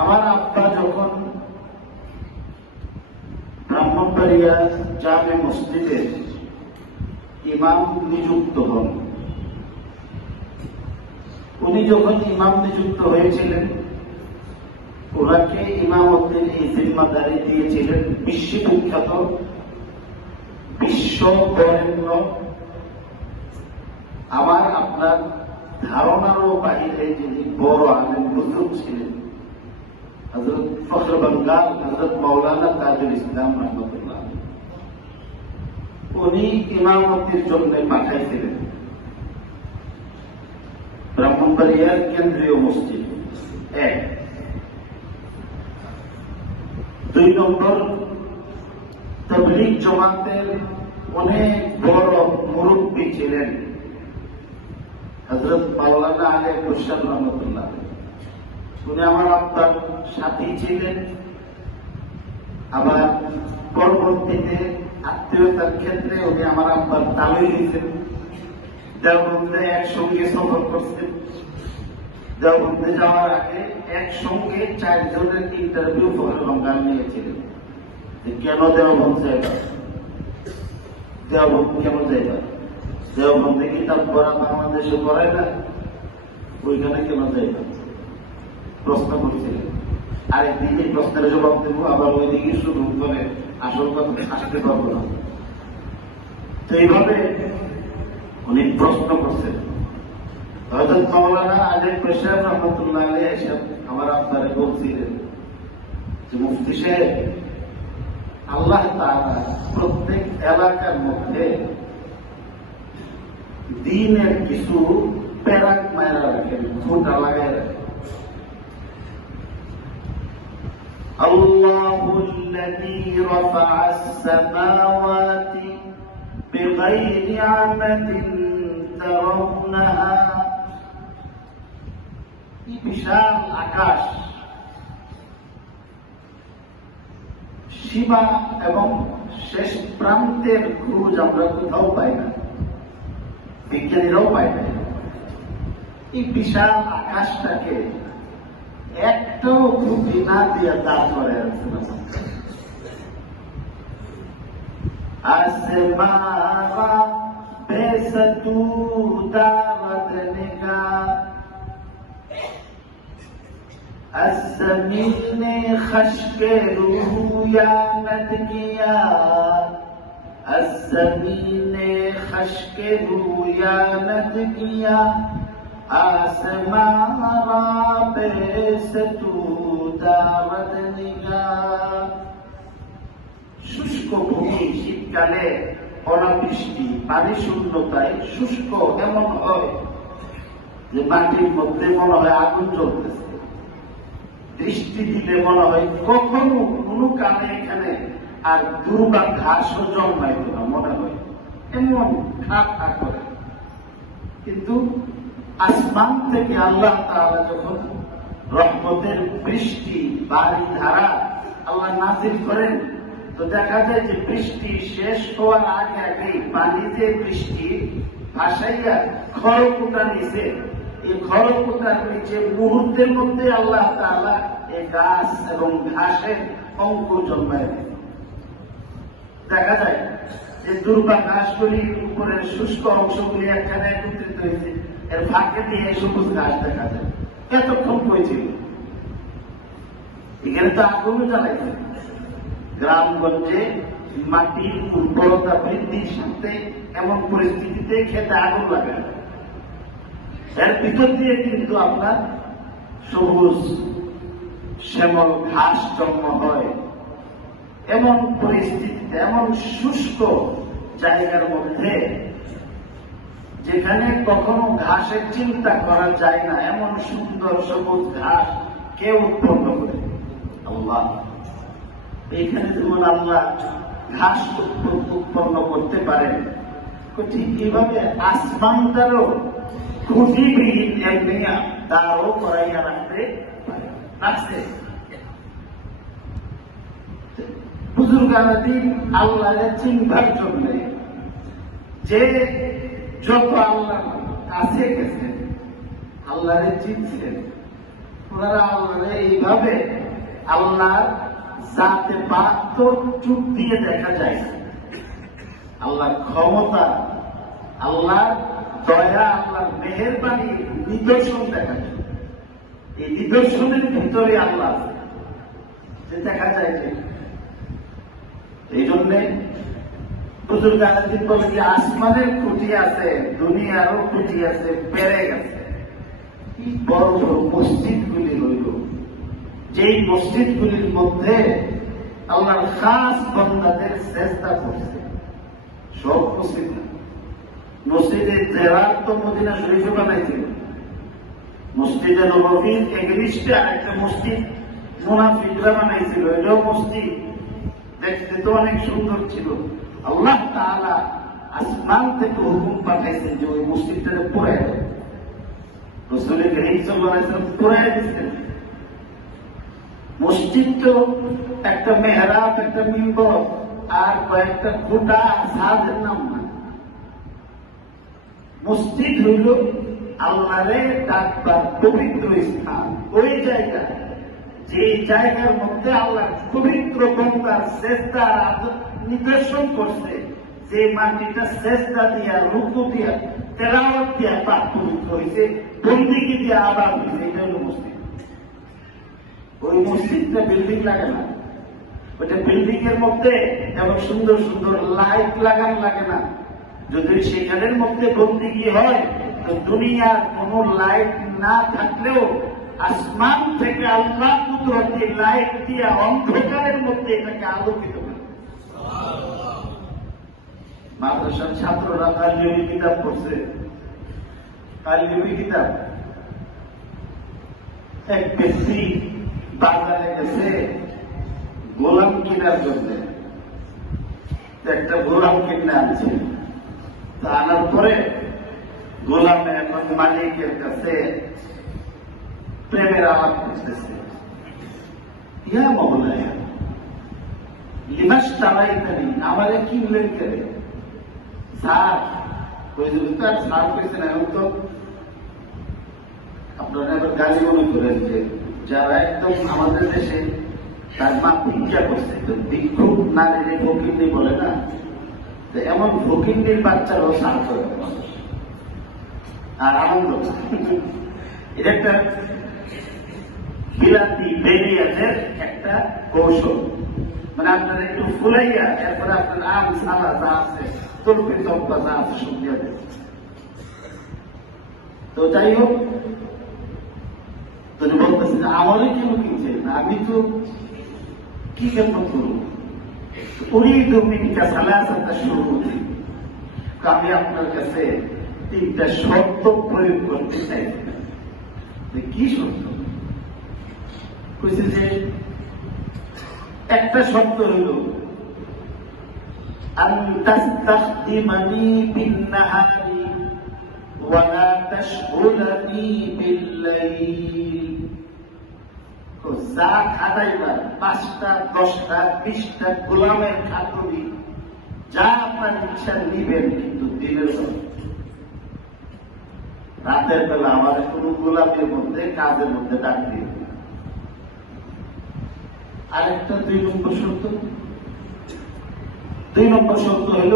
আমার আব্বা যখন ব্রাহ্মণবাড়িয়া জামে মসজিদের ইমাম নিযুক্ত হন, উনি যখন ইমাম নিযুক্ত হয়েছিলেন, ওনাকে ইমামতের এই জিম্মাদারি দিয়েছিলেন বিশ্ববিখ্যাত, বিশ্ব বরেণ্য, আমার আপনার ধারণারও বাহিরে যিনি বড় আলেম বুজুর্গ ছিলেন, হযরত ফখর বাঙ্গাল হযরত মাওলানা তাজুল ইসলাম রহমতুল্লাহ। উনি ইমামতির জন্য পাঠাইছিলেন ব্রাহ্মণবাড়িয়ার কেন্দ্রীয় মসজিদ। এক। 2 নম্বর, তাবলীগ জামাতের অনেক বড় মুরব্বী ছিলেন হযরত মাওলানা আলী হোসেন রহমতুল্লাহ। উনি আমার আব্বার সাথী ছিলেন, আবার পরবর্তীতে আত্মীয়তার ক্ষেত্রে উনি আমার আব্বার তালুই দিয়েছেন। দেওবন্দে একসঙ্গে সফর করছেন। দেওবন্দে যাওয়ার আগে একসঙ্গে 4 জনের ইন্টারভিউ বাঙ্গাল নিয়েছিলেন। কেন দেওবন্দ যাইবা, দেওবন্দ কেন যাইবা, দেওবন্দে কিতাব পড়া বাংলাদেশে পড়ায় না, ওইখানে কেন যাইবা প্রশ্ন করছিলেন। আরেকদিন এই প্রশ্নের জবাব দেবো, আবার ওই দিকে শুরু করে আসল কথা আসতে পারবো না। তো এইভাবে উনি প্রশ্ন করছেন। হযরত মাওলানা আলী হোসেন রহমতুল্লাহ আলাইহি এসে আমার আব্বারে বলছিলেন যে, মুফতি সাহেব, আল্লাহ তাআলা প্রত্যেক এলাকার মধ্যে দ্বীনের কিছু প্যারাক মায়েরা রাখেন, খুঁটা লাগাই রাখেন। আল্লাহুল্লাযী রাফা'আস সামাওয়াতি বিগাইরি আমাদিন তারাউনাহা। এই বিশাল আকাশ, সীমা এবং শেষ প্রান্তের খোঁজ আমরা কোথাও পাই না, বিজ্ঞানীরাও পায় না। এই বিশাল আকাশটাকে একটাও খুঁটি না দিয়ে দাঁড় করে রাখছে না। আসমারা বেসতুদা মদনিকা, الزمین نے خشک رویانت کیا، الزمین نے خشک رویانت کیا، آسمان را بیستودا مدنگار। শুষ্ক ভূমি শীতকালে অনাবৃষ্টি, পানি শূন্যতায় শুষ্ক এমন হয় যে মাটির মধ্যে মনে হয় আগুন জ্বলতেছে। দৃষ্টি দিলে মনে হয় কখনো কোনো কালে এখানে আর দুর্বা ঘাসও জন্মাইত না, মনে হয় এমন খা খা করে। কিন্তু আসমান থেকে আল্লাহ তাআলা যখন রহমতের বৃষ্টি, বাড়ি ধারা আল্লাহ নাযিল করেন, তো দেখা যায় যে বৃষ্টি শেষ হওয়ার আগে আগেই পানি যে বৃষ্টি ভাসাইয়া খড়কুটার নিচে, এই খড়কুটার নিচে মুহূর্তের মধ্যে আল্লাহ তাআলা এই গাছ এবং ঘাসের অঙ্কুর জন্মায় দেন। দেখা যায় যে দুর্বা ঘাসগুলি উপরের শুষ্ক অংশগুলি একখানে একত্রিত হয়েছে, এর ফাঁকে দিয়ে সবুজ ঘাস দেখা যায়। এতক্ষণ হয়েছিল, এখানে তো আগুন জ্বালাইছে। গ্রামগঞ্জে মাটির উর্বরতা বৃদ্ধির সাথে এমন পরিস্থিতিতে খেতে আগুন লাগায়, এর ভিতর দিয়ে কিন্তু আপনার সবুজ শ্যামল ঘাস জন্ম হয়। এমন পরিস্থিতিতে, এমন শুষ্ক জায়গার মধ্যে যেখানে কখনো ঘাসের চিন্তা করা যায় না, এমন সুন্দর সবুজ ঘাস কে উৎপন্ন করে? আল্লাহ। এইখানে যেমন আল্লাহ ঘাস উৎপন্ন করতে পারেন, ঠিক এইভাবে আসমানটারও খুঁটিবিহীন এমনি তারও করাইয়া রাখতে রাখছে। বুজুর্গানাদিন আল্লাহরে চিনবার জন্য যে যত আল্লাহ কাছে গেছেন, আল্লাহরে চিনছেন, ওনারা আল্লাহ এইভাবে আল্লাহ জাতে পাক তো চুপ দিয়ে দেখা যায় না, আল্লাহর ক্ষমতা, আল্লাহর দয়া, আল্লাহর মেহেরবানি নিদর্শন দেখা যায়। এই নিদর্শনের ভিতরে আল্লাহ যে দেখা যায় যে, এই জন্যে বুজুর্গ আলাদিন বলে যে আসমানের খুঁটি আছে, দুনিয়ারও খুঁটি আছে, পেরে গেছে। কি বড় বড় মসজিদগুলি হইল, যেই মসজিদগুলির মধ্যে আল্লাহর খাস বান্দাদের চেষ্টা করছে। সব মসজিদ না, মসজিদে জেরার তো মদিনা শরীফে বানাইছিল, মসজিদে নববীর এগেনিস্টে একটা মসজিদ মুনাফিকরা বানাইছিল, এটাও মসজিদ, দেখতে তো অনেক সুন্দর ছিল। আল্লাহ তাআলা আসমান থেকে হুকুম পাঠাইছেন যে ওই মসজিদটাকে পুরাই দেয়। রাসূল কারীম সাল্লাল্লাহু আলাইহি ওয়াসাল্লাম পুরাই দিচ্ছেন। মসজিদ তো একটা মেহরাব, একটা মিম্বর আর কয়েকটা খুঁটা, ছাদের নাম না। মসজিদ হইল আল্লাহরে ডাকবার পবিত্র স্থান, ওই জায়গা যে জায়গার মধ্যে আল্লাহ পবিত্র বান্দার সেজদা নিদর্শন করছে, যে মাটিটা সেজদা দিয়া, রুকু দিয়া, তেলাওয়াত দিয়া পাক পবিত্র হয়েছে, বন্দিগি দিয়া আবার হয়েছে, এটা হল মসজিদ। ওই মসজিদটা বিল্ডিং লাগে না, ওইটা বিল্ডিং এর মধ্যে এমন সুন্দর সুন্দর লাইট লাগান লাগে না। যদি সেখানের মধ্যে বন্দিগি হয় তো দুনিয়ার কোন লাইট না থাকলেও আসমান থেকে আল্লাহ কুদরতি লাইট দিয়ে অন্ধকারের মধ্যে এটাকে আলোকিত করে। মাদ্রাসার ছাত্ররা তালিমি কিতাব পড়ছে, তালিমি কিতাব। এক ব্যক্তি বাজারে গেছে গোলাম কেনার জন্য, একটা গোলাম কিনে আনছে। তা আনার পরে গোলামে এখন মালিকের কাছে প্রেমের আলাপ করতেছে, ইয়া মহলায়া লিমাস তারাইতানি, আমারে কি উল্লেখ করে স্যার, ওই যে তার স্যার করেছেন। এখন তো আপনারা এবার গালি মনে করেন যে যারা একদম আমাদের দেশে তার মা ভিক্ষা করছে, তো ভিক্ষুক না দিলে ফকিন্নি বলে না, তো এমন ফকিন্নির বাচ্চারাও স্যার করে আর আনন্দ। এটা একটা বিলাতি বেরিয়াদের একটা কৌশল, মানে আপনার একটু ফুলাইয়া এরপরে আপনার আম সালা যা আছে, তলপি তপ্পা যা আছে সব দিয়ে দেবে। তো যাই হোক, তুমি বলতেছি যে আমারই কেউ কিনছে না, আমি তো কি কেমন করবো, উনি মিনিটা সালাসাটা শুরু করি। আমি আপনার কাছে 3টা শর্ত প্রয়োগ করতে চাই। কি শর্ত? কইছে যে একটা শর্ত হইল আনতাস্তাখদিমানি বিন-নাহারি ওয়া লা তাশগুলানি বিল-লাইল। যা খাটাইবার 5টা 10টা 20টা গোলামের খাতুনি যা আপনার ইচ্ছা নিবেন, কিন্তু দিনের বেলা, রাতের বেলা আমার কোনো গোলাপের মধ্যে কাজের মধ্যে ডাক দিয়ে। আরেকটা 2 নম্বর শর্ত, 2 নম্বর শর্ত হল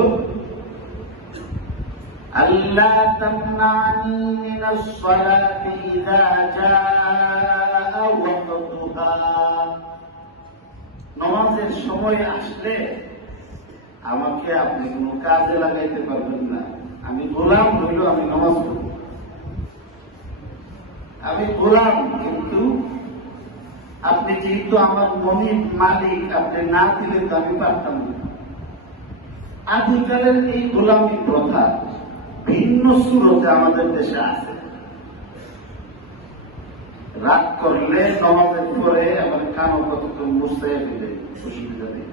আল্লাহ তামনানি মিনাস সালাতি ইযা জাআ ওয়াক্তুহা। নামাজের সময় আসলে আমাকে আপনি কোনো কাজে লাগাইতে পারবেন না। আমি গোলাম হইল, আমি নামাজ পড়ব, আমি গোলাম, কিন্তু আপনি যেহেতু আমার মনির মালিক, আপনি না দিলে তো আমি পারতাম না। আদিকালের এই গোলামী প্রথা ভিন্ন সুরতে আমাদের দেশে আছে। রাগ করলে নামাজের পরে আমার কানো কত মুস্তায় দিলে অসুবিধা নেই।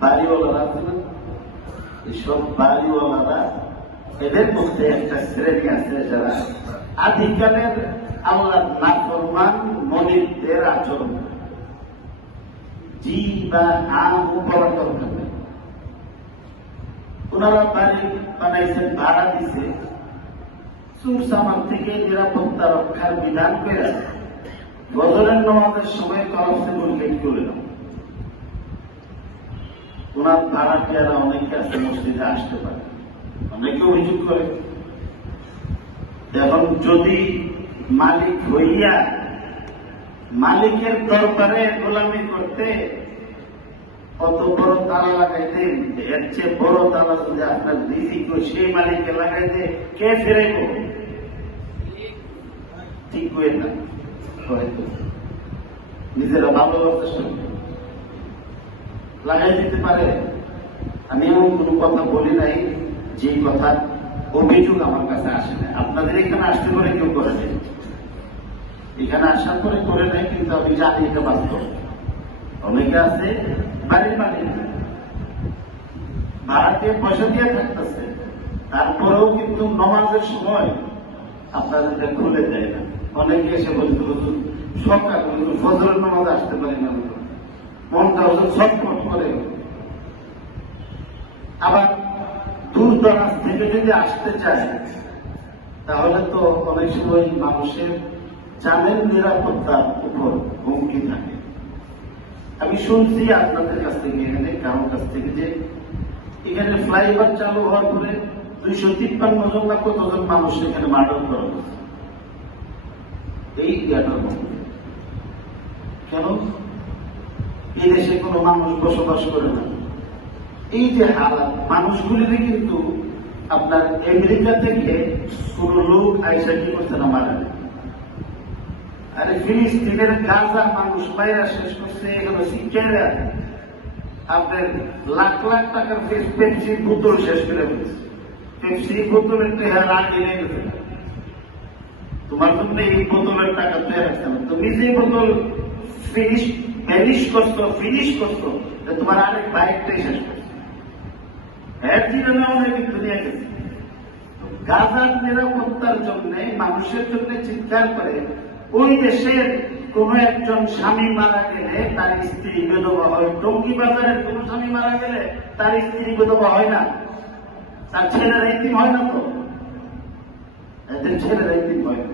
বাড়িওয়ালারা আছে না, এইসব বাড়িওয়ালারা, এদের মধ্যে একটা শ্রেণী আছে যারা আদিকালের আল্লাহ নাফরমান মনিরদের আচরণ জি বা আম করা দরকার নেই। ওনারা বাড়ি বানাইছেন, ভাড়া দিছে, চুর সামান থেকে নিরাপত্তা রক্ষার বিধান করে ফজরের নামাজের সময় কনস্টেবল গেট করে দাও। ওনার ভাড়াটিয়ারা অনেকে আছে মসজিদে আসতে পারে, অনেকে অভিযোগ করে। এখন যদি মালিক হইয়া মালিকের দরবারে গোলামি করতে কত বড় তালা লাগাইতেন, এর চেয়ে বড় তালা যদি আপনার রিজিক সেই মালিককে লাগাইতে কে ফেরাইব? ঠিক হয়ে না, হয়তো নিজেরা ভালো লাগাই দিতে পারে। আমি এমন কোনো কথা বলি নাই যে কথা অভিযোগ আমার কাছে আসে না। আপনাদের এখানে আসতে করে কেউ করে নেই, এখানে আসার পরে করে নাই, কিন্তু আমি জানি এটা বাস্তব। অনেকে আছে বাড়ির মালিক ভাড়া দিয়ে পয়সা দিয়ে থাকতেছে, তারপরেও কিন্তু নমাজের সময় আপনাদের এটা খুলে দেয় না। অনেকে এসে বলতে সকাল ফজরের নামাজ আসতে পারি না, মনটা ছটফট করে। আবার দূর দরাজ থেকে যদি আসতে চায় তাহলে তো অনেক সময় মানুষের জানের নিরাপত্তার উপর হুমকি থাকে। আমি শুনছি আপনাদের কাছ থেকে, এখানে কারোর কাছ থেকে, যে এখানে ফ্লাইওভার চালু হওয়ার পরে 253 জন না কতজন মানুষ এখানে মার্ডার করা হয়েছে এই ইয়াটার মধ্যে। কেন? এই দেশে কোনো মানুষ বসবাস করে না। এই যে হালাত, মানুষগুলির কিন্তু আপনার আমেরিকা থেকে কোন লোক আইসা কি করছে না মারা। আরে ফিলিস্তিনের গাজা মানুষ বাইরা শেষ করছে, এগুলো শিক্ষারা আপনার লাখ লাখ টাকার পেপসির বোতল শেষ করে ফেলছে। পেপসি বোতলের টেহার আগে নিয়ে গেছে, তোমার জন্য এই বোতলের টাকা দেওয়া রাখছে না, তুমি যে বোতল ফিনিশ করছো তোমার আরেক বাইকটাই শেষ করছে। এর জীবনে অনেক দুনিয়া গেছে। গাজার নিরাপত্তার জন্য, মানুষের জন্য চিৎকার করে। ওই দেশের কোন একজন স্বামী মারা গেলে তার স্ত্রী বিধবা হয়, টঙ্গী বাজারের কোন স্বামী মারা গেলে তার স্ত্রী বিধবা হয় না, তার ছেলেরা ইতিম হয় না। তো এদের ছেলেরা ইতিম হয় না।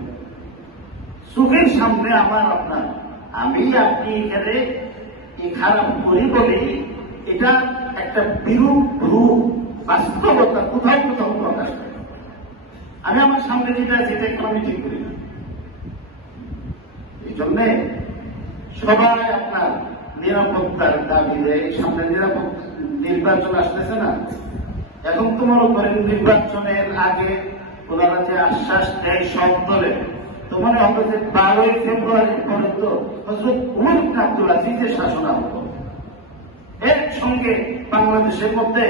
চোখের সামনে আমার আপনার, আমি আপনি এখানে খারাপ করি বলি, এটা একটা বিরূপ রূপ বাস্তবতা কোথাও কোথাও প্রকাশ করে। আমি আমার সামনে যেটা আছে এটা একটু আমি ঠিক করি না। এই জন্য সবাই আপনার নিরাপত্তার দাবি দেয়। সামনে নির্বাচন আসতেছে না, এখন তো মনে করেন নির্বাচনের আগে ওনারা যে আশ্বাস দেয় সব দলে, তো মনে হবে যে 12ই ফেব্রুয়ারি পর্যন্ত হযরত উমর ইবনে আব্দুল আজিজের শাসন হতো। এর সঙ্গে বাংলাদেশের মধ্যে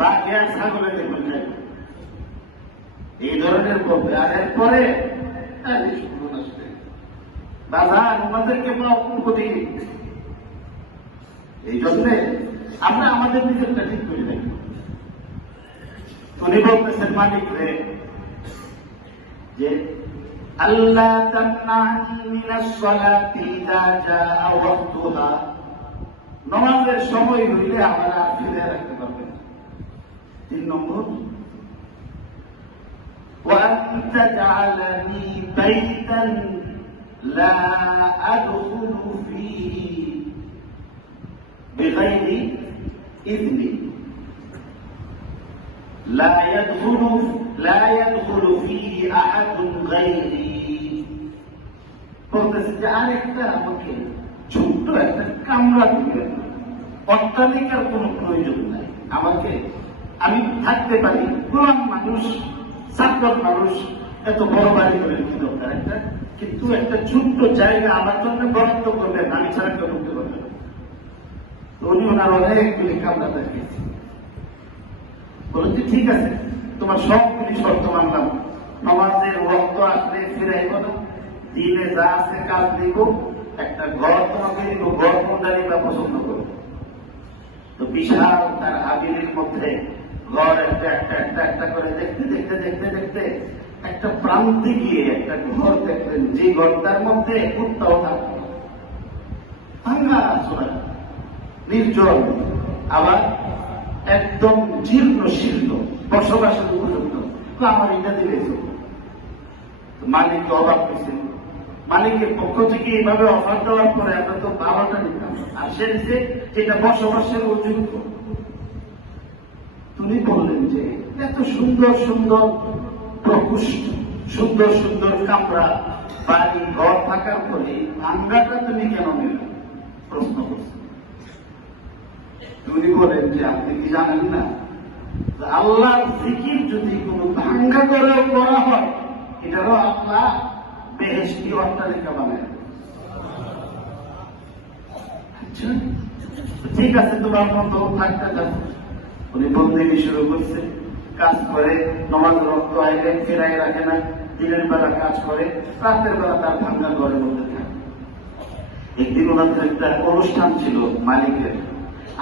বাঘিয়া ছাগলের দেখবেন এই ধরনের করবে। আর এরপরে বাজার আমাদেরকে অনুমতি। এই জন্যে আমরা আমাদের নিজেরটা ঠিক করি নাই। উনি বলতেছেন মালিক রে যে আল্লাহ তামনানি মিনাস সালাতি ইযা জাআ ওয়াক্তুহা, নামাজের সময় হইলে আমরা ফিরে রাখতে পারবে না। 3 নম্বর, ওয়া আনতা জাআলানি বাইতান লা আদখুলু ফীহি বিগাইরি ইযনি, লা ইয়াদখুলু ফীহি আহাদুন গায়রি। বলতেছে যে আরেকটা আমাকে ছোট্ট একটা কামরা দিবেন, অট্টালিকার কোনো প্রয়োজন নাই আমাকে, আমি থাকতে পারি, গোলাম মানুষ, চাকর মানুষ, এত বড় বাড়ি করে কি দরকার একটা, কিন্তু একটা ছোট্ট জায়গা আমার জন্য বরাদ্দ করবেন, আমি ছাড়া কেউ ঢুকতে পারবেন না। উনি ওনার অনেকগুলি কামরা দেখিয়েছি, বলেছি ঠিক আছে তোমার সবগুলি শর্ত মানলাম, নামাজের ওয়াক্ত আসলে ফিরাইব না, দিনে যা আছে কাজ দিব, একটা ঘর তোমাকে দিব, ঘর কোনটারই বা পছন্দ করবো। তো বিশাল তার হাবিলের মধ্যে ঘর একটা একটা একটা একটা করে দেখতে দেখতে দেখতে দেখতে একটা প্রান্তে গিয়ে একটা ঘর দেখলেন, যে ঘরটার মধ্যে কুত্তাও থাকতো না, ভাঙা চোরা, নির্জল, আবার একদম জীর্ণ শীর্ণ, বসবাসের উপযুক্ত। আমার এটা দিলে মালিক অবাক হয়েছে, মালিকের পক্ষ থেকে এইভাবে অফার দেওয়ার পরে আমরা তো 12টা নিতাম, আর সে দিচ্ছে যেটা বসবাসের অযোগ্য। তুমি বললেন যে এত সুন্দর সুন্দর প্রকোষ্ঠ, সুন্দর সুন্দর কামরা, বাড়ি ঘর থাকার পরে ভাঙ্গাটা তুমি কেন নিলে? প্রশ্ন করছেন। তুমি বলেন যে আপনি কি জানেন না আল্লাহর জিকির যদি কোন ভাঙ্গা করেও করা হয় এটারও আল্লাহ বেহেশতি অট্টালিকা বানায়। আচ্ছা ঠিক আছে, তোমার মতো থাকতে যাবো। উনি বন্দেগী শুরু করছে, কাজ করে, নমাজ রক্ত আইলে ফেরাই রাখে না, দিনের বেলা কাজ করে, রাতের বেলা তার ভাঙ্গা ঘরের মধ্যে থাকে। একদিন ওনাদের একটা অনুষ্ঠান ছিল মালিকের,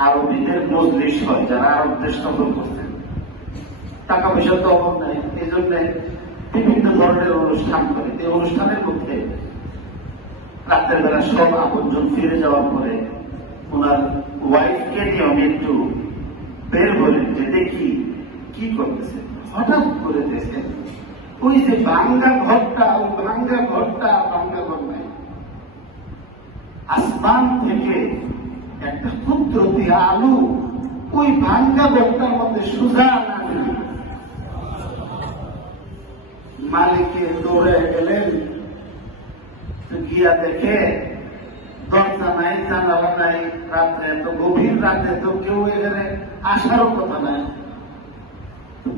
আরবিদের মজলিস হয়, যারা আরব দেশ সফর করছেন, টাকা পয়সা তো অভাব নাই, এই জন্য বিভিন্ন ধরনের অনুষ্ঠান করে। এই অনুষ্ঠানের মধ্যে রাতের বেলা সব আপনজন ফিরে যাওয়ার পরে ওনার ওয়াইফকে নিয়ে আমি একটু বের হলেন যে দেখি কি করতেছে। হঠাৎ করে দেখেন ওই যে ভাঙ্গা ঘরটা, ওই ভাঙ্গা ঘরটা ভাঙ্গা ঘর নাই, আসমান থেকে একটা কুদরতি আলু ওই ভাঙ্গা ঘরটার মধ্যে সোজা নামে। মালিকে দৌড়ে গেলেন, গিয়া দেখে দরজা নাই, জানালা নাই, রাত্রে এত গভীর রাতে তো কেউ এখানে আসারও কথা নাই।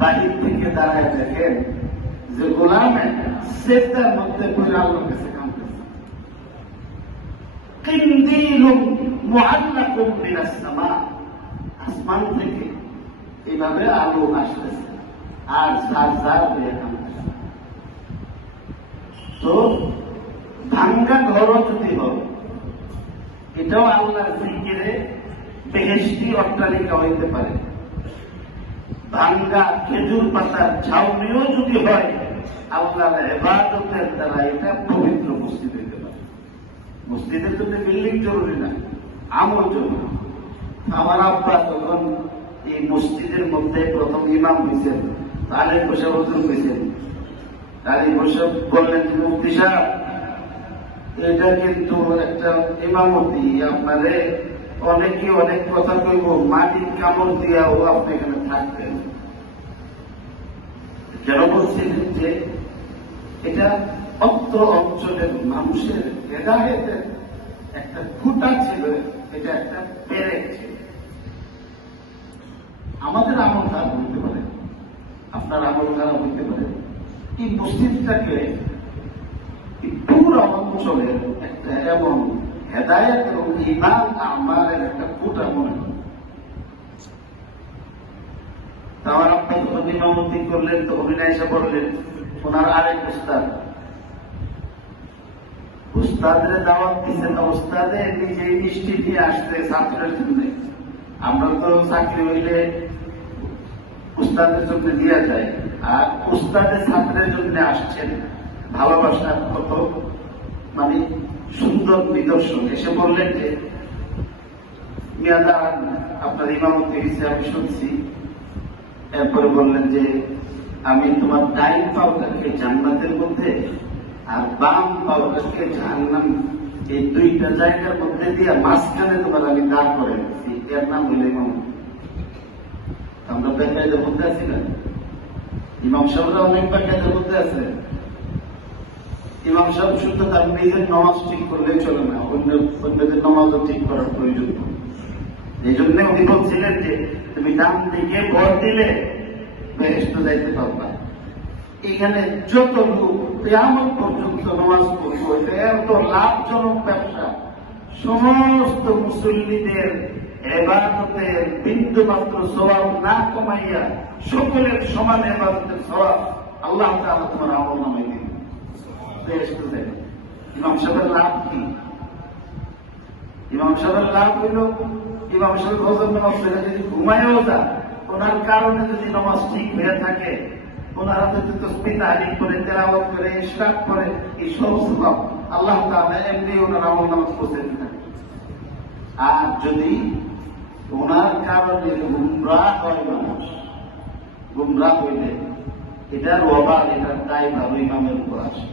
বাহির থেকে দাঁড়ায় দেখেন যে গোলামে সেটার মধ্যে পড়ে আল্লাহর কাছে কাঁদতেছে। কিন্দিলুম মুআল্লাকুম মিনাস সামা, আসমান থেকে এইভাবে আলো আসতেছে আর ঝার ঝার হয়ে কাঁদতেছে। তো ভাঙ্গা ঘরও যদি হয় এটাও আল্লাহর জিকিরে বেহেশতি অট্টালিকা হইতে পারে। ভাঙ্গা খেজুর পাতার ছাউনিও যদি হয় আল্লাহর ইবাদতের দ্বারা এটা পবিত্র মসজিদ হইতে পারে। মসজিদের জন্য বিল্ডিং জরুরি না, আমল জরুরি। আমার আব্বা যখন এই মসজিদের মধ্যে প্রথম ইমাম হয়েছেন, তাহলে বসে হুজুর হয়েছেন, তাহলে বসে বললেন মুফতি সাহেব এটা কিন্তু একটা ইমামতি, আপনারে অনেকে অনেক কথা কইব, মাটির কামড় দিয়াও আপনি এখানে থাকবেন। কেন বলছিলেন যে এটা অত্র অঞ্চলের মানুষের হেদায়েতের একটা খুঁটা ছিল, এটা একটা পেরেক ছিল। আমাদের আমল খারাপ হইতে পারে, আপনার আমল খারাপ হইতে পারে, এই মসজিদটাকে পুরো অঞ্চলের একটা এমন হেদায়েত এবং ঈমান আমাদের একটা খুঁটা মনে হয়। আমার আব্বা যখন ইমামতি করলেন তো অভিনয় এসে পড়লেন ওনার আরেক উস্তাদের দাওয়াত দিচ্ছেন, উস্তাদে নিজেই মিষ্টি দিয়ে আসছে ছাত্রের জন্য। আমরা তো চাকরি হইলে উস্তাদের জন্য দিয়ে যায়, আর উস্তাদের ছাত্রের জন্য আসছেন, ভালোবাসার কত মানে সুন্দর নিদর্শন। এসে বললেন যে মিয়াদা আপনার ইমামতি হিসেবে আমি শুনছি। এরপরে বললেন যে আমি তোমার ডাইন পাওটাকে জান্নাতের মধ্যে আর বাম পাওটাকে জাহান্নাম, এই দুইটা জায়গার মধ্যে দিয়ে মাঝখানে তোমার আমি দাঁড় করে রেখেছি, এর নাম হইল ইমামতি। আমরা বেকায়দের মধ্যে আছি না, ইমাম সাহেবরা অনেক বেকায়দের মধ্যে আছে। ইমাম সাহেব শুধু তার নিজের নামাজ ঠিক করলে চলে না, অন্যদের নামাজও ঠিক করার প্রয়োজন। এই জন্য উনি বলছিলেন যে তুমি ডান দিকে ভর দিলে বেহেশতে যাইতে পারবা। এখানে যত লোক কিয়ামত পর্যন্ত নামাজ পড়বো, এটা এত লাভজনক ব্যবসা। সমস্ত মুসল্লিদের ইবাদতের বিন্দু মাত্র সওয়াব না কমাইয়া সকলের সমান ইবাদতের সওয়াব আল্লাহ তাআলা তোমার আমল নামায় দিবেন। ইমাম সাহেবের লাভ কি? ইমাম সাহেবের লাভ হইল ইমাম সাহেব ফজর নামাজ পড়ে যদি ঘুমায়ও যান, ওনার কারণে যদি নামাজ ঠিক হয়ে থাকে, ওনার হাতে তাসবিহ তাহলিল করে, তেলাওয়াত করে, ইশরাক করে, এই সমস্ত সওয়াব আল্লাহ তাআলা এমনি ওনার আমল নামাজ পৌঁছে দিবেন। আর যদি ওনার কারণে গুমরাহ হয় মানুষ, গুমরাহ হইলে এটার ওয়াবাল, এটার দায় ভালো ইমামের উপর আসে।